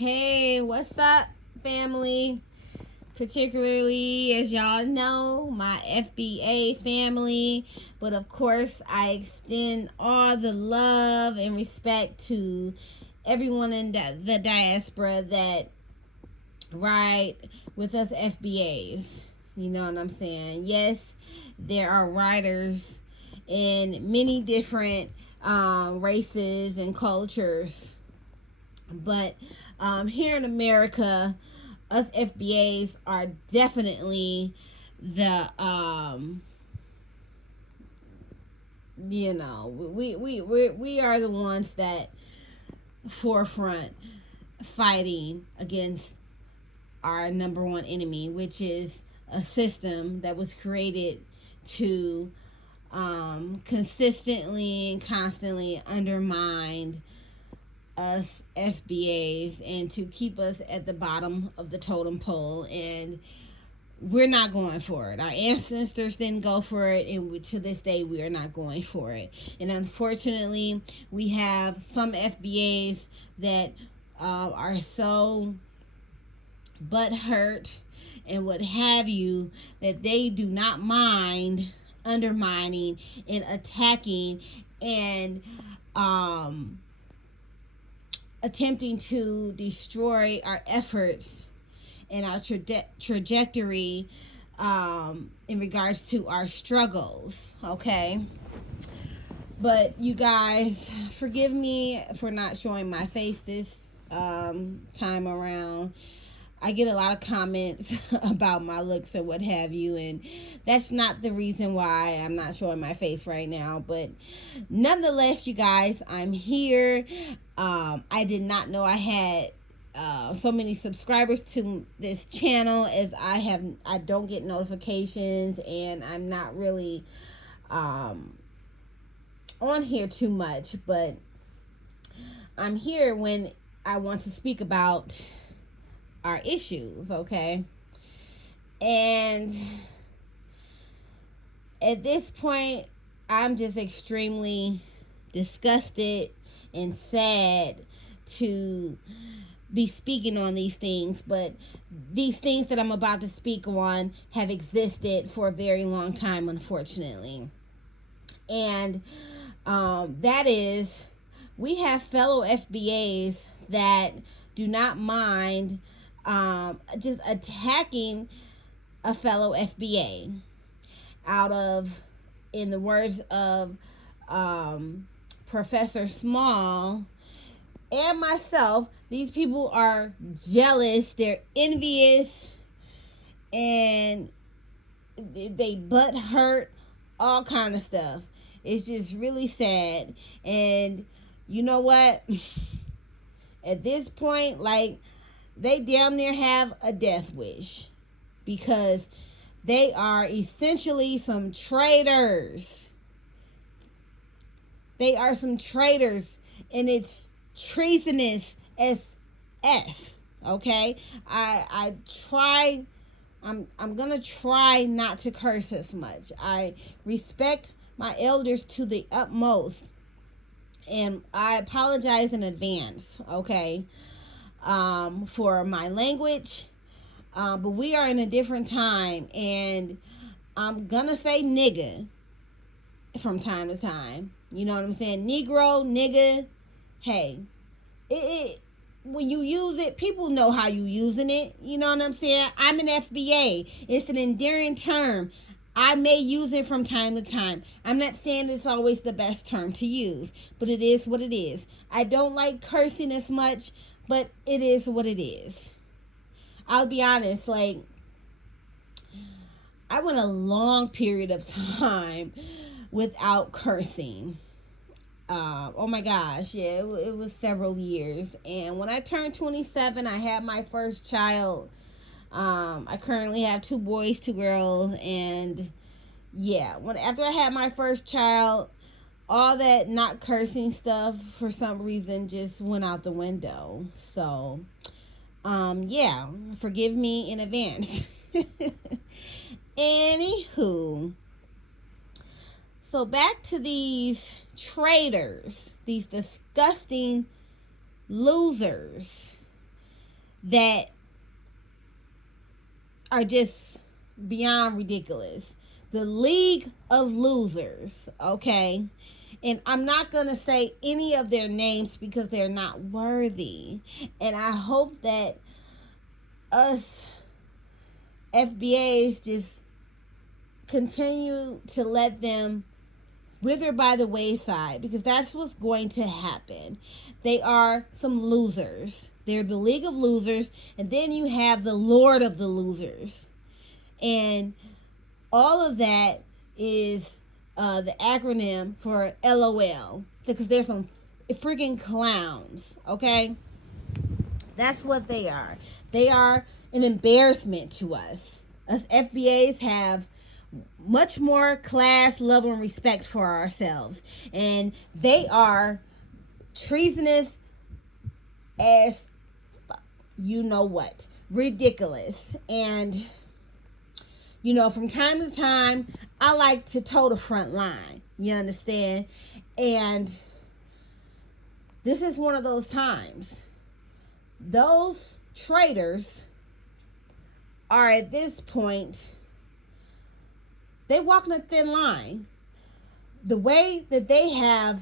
Hey, what's up, family? Particularly, as y'all know, my FBA family. But of course, I extend all the love and respect to everyone in the diaspora that ride with us FBAs. You know what I'm saying? Yes, there are riders in many different races and cultures. But here in America, us FBAs are definitely the we are the ones that forefront fighting against our number one enemy, which is a system that was created to consistently and constantly undermine us FBAs and to keep us at the bottom of the totem pole. And we're not going for it. Our ancestors didn't go for it, and to this day, we are not going for it. And unfortunately, we have some FBAs that are so butt hurt and what have you that they do not mind undermining and attacking and attempting to destroy our efforts and our trajectory in regards to our struggles, okay? But you guys, forgive me for not showing my face this time around. I get a lot of comments about my looks and what have you, and that's not the reason why I'm not showing my face right now. But nonetheless, you guys, I'm here. I did not know I had so many subscribers to this channel, as I don't get notifications, and I'm not really on here too much, but I'm here when I want to speak about our issues, okay? And at this point, I'm just extremely disgusted and sad to be speaking on these things, but these things that I'm about to speak on have existed for a very long time, unfortunately. And that is, we have fellow FBAs that do not mind just attacking a fellow FBA out of, in the words of Professor Small and myself, these people are jealous, they're envious, and they butt hurt, all kind of stuff. It's just really sad. And you know what? At this point, like, they damn near have a death wish because they are essentially some traitors. They are some traitors, and it's treasonous as F. Okay, I try. I'm gonna try not to curse as much. I respect my elders to the utmost, and I apologize in advance. Okay, for my language, but we are in a different time, and I'm gonna say nigga from time to time. You know what I'm saying? Negro, nigga. Hey, when you use it, people know how you using it. You know what I'm saying? I'm an FBA. It's an endearing term. I may use it from time to time. I'm not saying it's always the best term to use, but it is what it is. I don't like cursing as much, but it is what it is. I'll be honest, like, I went a long period of time without cursing. Oh my gosh, yeah, it was several years. And when I turned 27, I had my first child. I currently have 2 boys, 2 girls, and yeah, after I had my first child, all that not cursing stuff for some reason just went out the window. So, yeah, forgive me in advance. Anywho, so back to these traitors, these disgusting losers that are just beyond ridiculous. The League of Losers, okay? And I'm not going to say any of their names because they're not worthy. And I hope that us FBAs just continue to let them wither by the wayside, because that's what's going to happen. They are some losers. They're the League of Losers, and then you have the Lord of the Losers. And all of that is the acronym for LOL, because they're some freaking clowns, okay? That's what they are. They are an embarrassment to us. Us FBAs have much more class, love, and respect for ourselves. And they are treasonous as you know what. Ridiculous. And, you know, from time to time, I like to toe the front line. You understand? And this is one of those times. Those traitors are at this point, they walking a thin line. The way that they have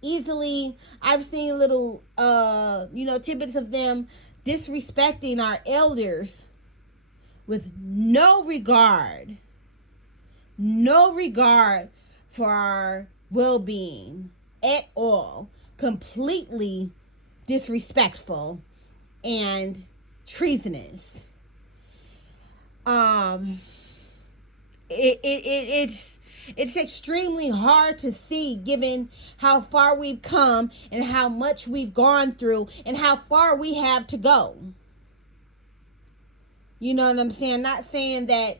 easily, I've seen little, tidbits of them disrespecting our elders with no regard for our well-being at all. Completely disrespectful and treasonous. It's extremely hard to see, given how far we've come and how much we've gone through and how far we have to go. You know what I'm saying? Not saying that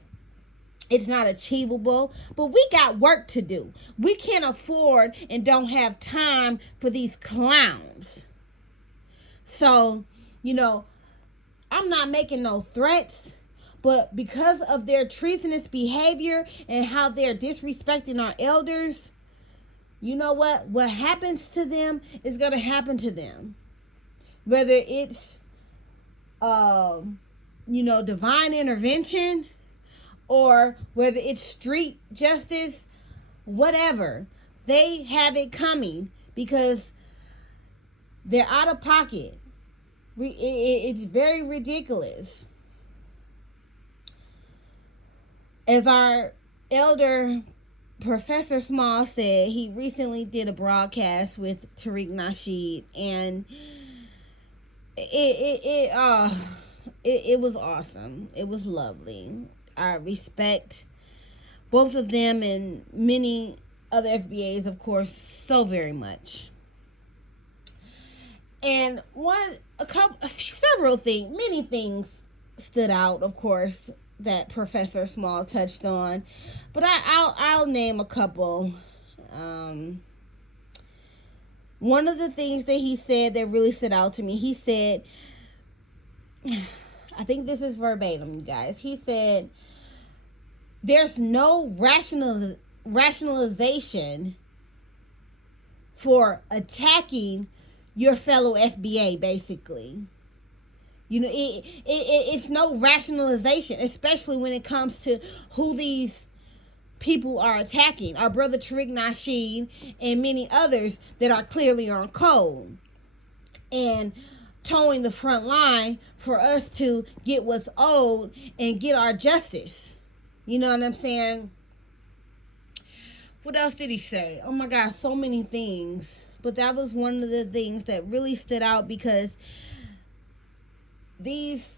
it's not achievable, but we got work to do. We can't afford and don't have time for these clowns. So, I'm not making no threats, but because of their treasonous behavior and how they're disrespecting our elders, you know what? What happens to them is going to happen to them. Whether it's, divine intervention, or whether it's street justice, whatever. They have it coming because they're out of pocket. It's very ridiculous. As our elder Professor Small said, he recently did a broadcast with Tariq Nasheed, and it was awesome. It was lovely. I respect both of them and many other FBAs, of course, so very much. And many things stood out, of course, that Professor Small touched on, but I'll name a couple. One of the things that he said that really stood out to me, he said, I think this is verbatim, you guys. He said, there's no rationalization for attacking your fellow FBA, basically. It's no rationalization, especially when it comes to who these people are attacking. Our brother Tariq Nasheed and many others that are clearly on code and towing the front line for us to get what's owed and get our justice. You know what I'm saying? What else did he say? Oh my God, so many things. But that was one of the things that really stood out, because these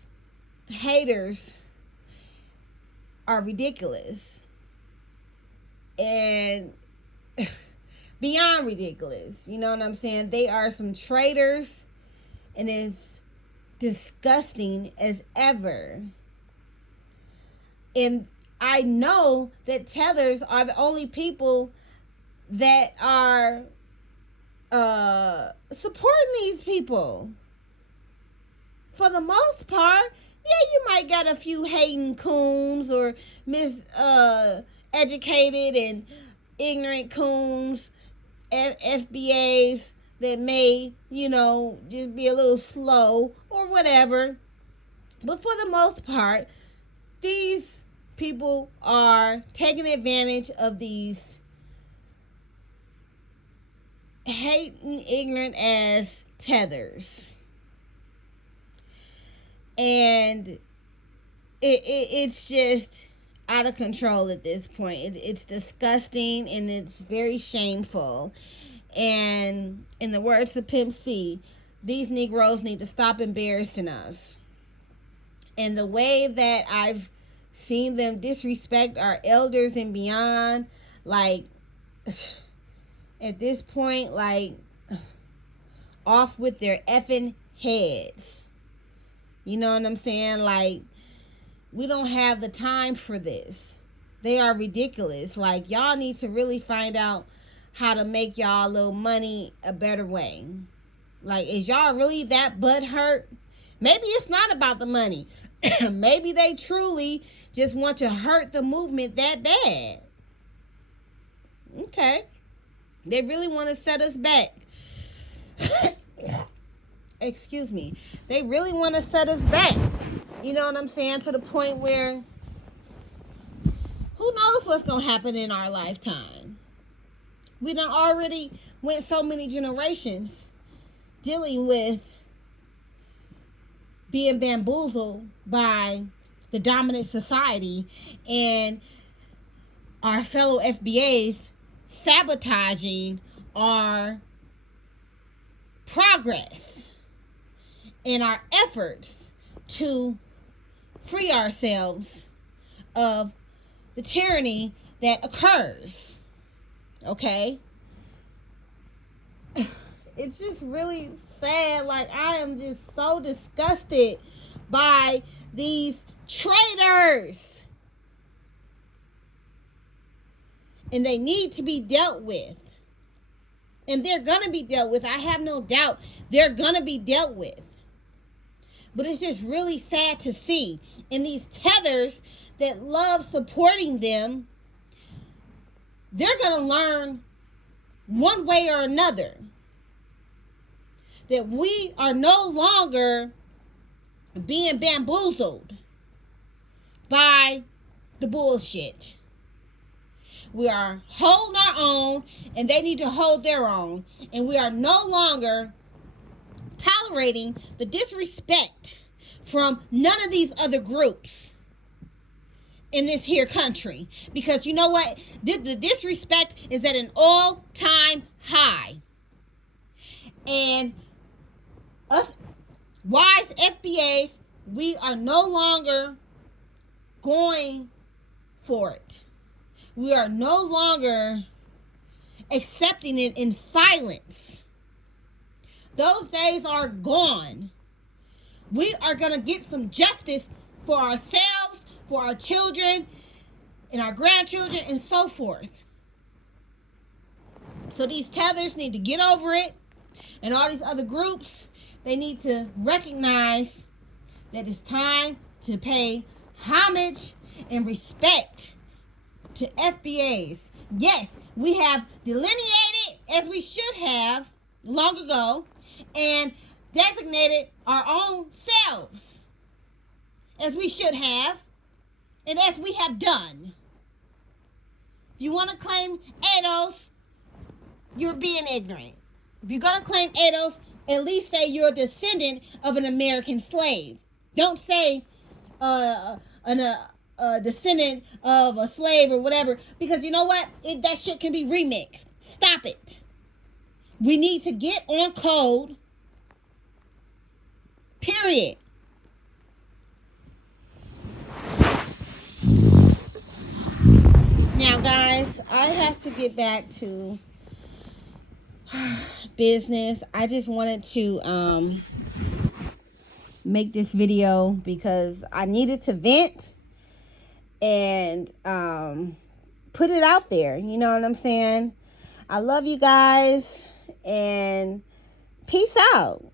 haters are ridiculous. And beyond ridiculous. You know what I'm saying? They are some traitors, and it's disgusting as ever. And I know that tethers are the only people that are supporting these people. For the most part, yeah, you might got a few hating coons or educated and ignorant coons, FBAs that may, just be a little slow or whatever. But for the most part, these people are taking advantage of these hating ignorant as tethers. And it's just out of control at this point. It's disgusting and it's very shameful. And in the words of Pimp C, these Negroes need to stop embarrassing us. And the way that I've seen them disrespect our elders and beyond, like, at this point, like, off with their effing heads. You know what I'm saying? Like, we don't have the time for this. They are ridiculous. Like, y'all need to really find out how to make y'all little money a better way. Like, is y'all really that butthurt? Maybe it's not about the money. Maybe they truly just want to hurt the movement that bad. Okay. They really want to set us back. Excuse me. They really want to set us back. You know what I'm saying? To the point where who knows what's going to happen in our lifetime. We done already went so many generations dealing with being bamboozled by the dominant society and our fellow FBAs sabotaging our progress and our efforts to free ourselves of the tyranny that occurs. Okay? It's just really sad. Like, I am just so disgusted by these traitors. And they need to be dealt with. And they're going to be dealt with. I have no doubt they're going to be dealt with. But it's just really sad to see. And these tethers that love supporting them, they're going to learn one way or another that we are no longer being bamboozled by the bullshit. We are holding our own, and they need to hold their own. And we are no longer tolerating the disrespect from none of these other groups in this here country. Because you know what? The disrespect is at an all-time high. And us wise FBAs, we are no longer going for it. We are no longer accepting it in silence. Those days are gone. We are going to get some justice for ourselves, for our children, and our grandchildren, and so forth. So these tethers need to get over it. And all these other groups, they need to recognize that it's time to pay homage and respect to FBAs. Yes, we have delineated, as we should have long ago, and designated our own selves, as we should have, and as we have done. If you want to claim ADOS, you're being ignorant. If you're going to claim ADOS, at least say you're a descendant of an American slave. Don't say a descendant of a slave or whatever, because you know what? That shit can be remixed. Stop it. We need to get on code. Period. Now, guys, I have to get back to business. I just wanted to make this video because I needed to vent and put it out there. You know what I'm saying? I love you guys, and peace out.